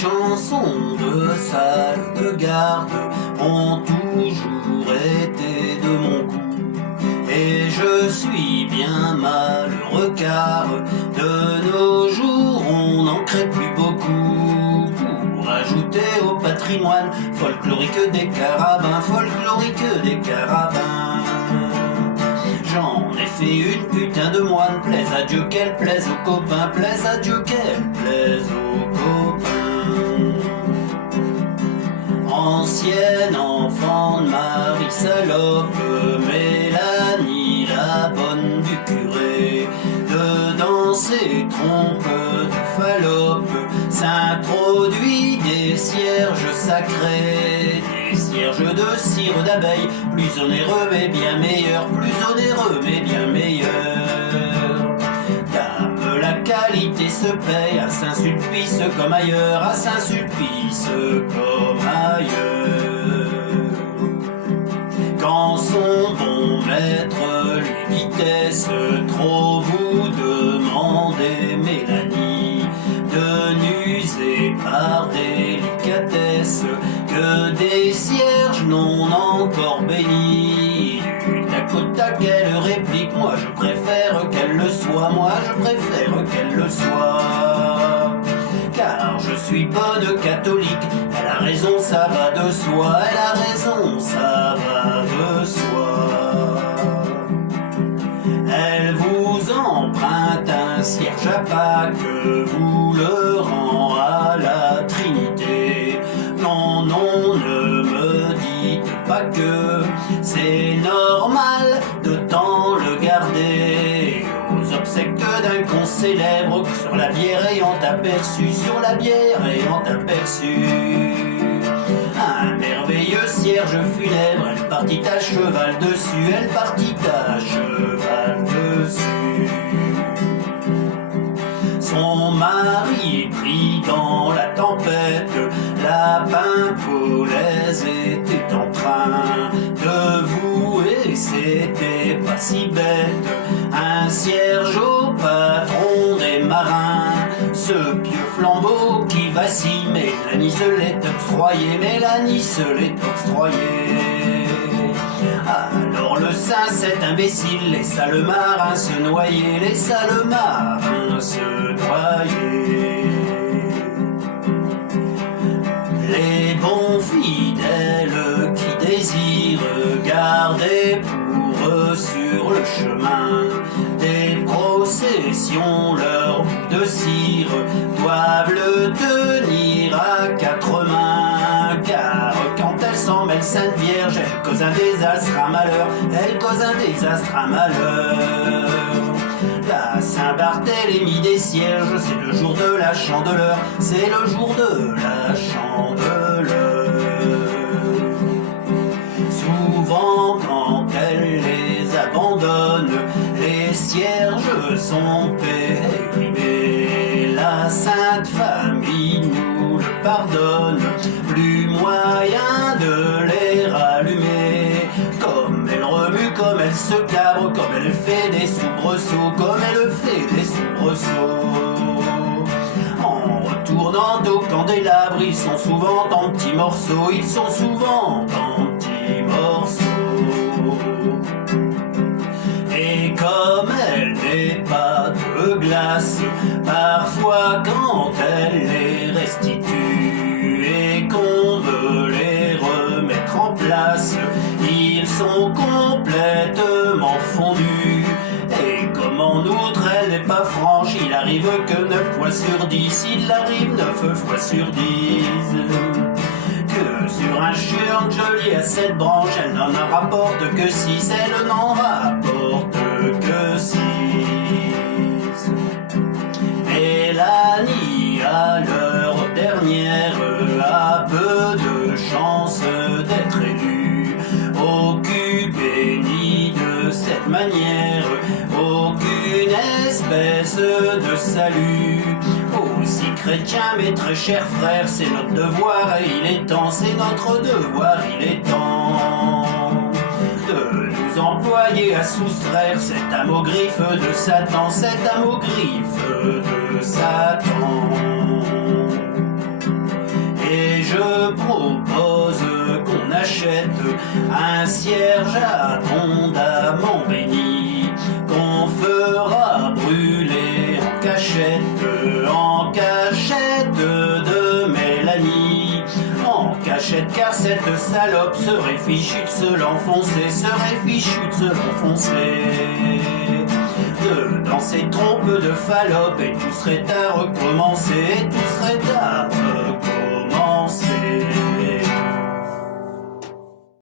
chansons de salle de garde ont toujours été de mon goût. Et je suis bien malheureux car de nos jours on n'en crée plus beaucoup. Pour ajouter au patrimoine folklorique des carabins, j'en ai fait une putain de moine. Plaise à Dieu qu'elle plaise aux copains, plaise à Dieu qu'elle plaise aux copains. Ancienne enfant de Marie salope, Mélanie la bonne du curé, dedans ses trompes de Fallope s'introduit des cierges sacrés, des cierges de cire d'abeille, plus onéreux mais bien meilleurs, plus onéreux mais bien meilleurs. Dame, la qualité se paye à Saint-Sulpice comme ailleurs, à Saint-Sulpice comme ailleurs. Quand son bon maître lui vitesse trop vous demandez, Mélanie, de n'user par délicatesse que des cierges non encore bénis. Du tac au tac elle réplique, moi je préfère qu'elle le soit, moi je préfère qu'elle le soit. Car je suis bonne catholique, elle a raison, ça va de soi, elle a raison, ça va de soi. Elle vous emprunte un cierge à Pâques, vous le rend à la Trinité. Non, non, ne me dites pas que c'est normal de tant le garder. Aux obsèques d'un con célèbre, sur la bière ayant aperçu, sur la bière ayant aperçu un merveilleux cierge funèbre. Elle partit à cheval dessus, elle partit à cheval dessus. Son mari pris dans la tempête, la Pimpolaise était en train de vouer, c'était pas si bête, un cierge au patron des marins. Ce pieux flambeau qui vacille, Mélanie se l'est octroyé, Mélanie se l'est octroyé. Alors le saint, cet imbécile, laissa le marin se noyer, laissa le marin se noyer. Les bons fidèles qui désirent garder pour eux sur le chemin des processions leur bout de cire doivent le tenir à quatre mains, car quand elle s'en mêle Sainte Vierge, elle cause un désastre, un malheur, elle cause un désastre, un malheur. La Saint-Barthélemy des cierges, c'est le jour de la chandeleur, c'est le jour de la chandeleur. Souvent quand elle les abandonne, les cierges sont périmés. La Sainte Famille nous le pardonne, plus moyen de les rallumer. Comme elle remue, comme elle se cabre, comme elle fait des soubresauts, comme elle fait des soubresauts. En retournant au candélabre, ils sont souvent en petits morceaux, ils sont souvent en petits morceaux. Et comme elle n'est pas de glace, parfois quand elle les restitue et qu'on veut les remettre en place, ils sont complètement fondus. Et comme en outre elle n'est pas franche, il arrive que 9 fois sur 10, il arrive 9 fois sur 10 que sur un churn joli à 7 branches, elle n'en rapporte que 6, elle n'en rapporte que 6. Mélanie, à l'heure dernière, a peu de chance d'être élue. Au cul béni de cette manière, aucune espèce de salut. Aussi chrétien, mes très chers frères, c'est notre devoir et il est temps, c'est notre devoir, il est temps de nous employer à soustraire cet amogriffe de Satan, cet amogriffe de Satan. je propose qu'on achète un cierge abondamment béni, qu'on fera brûler en cachette de Mélanie. En cachette, car cette salope serait fichue de se l'enfoncer, dans ces trompes de Fallope, et tout serait à recommencer,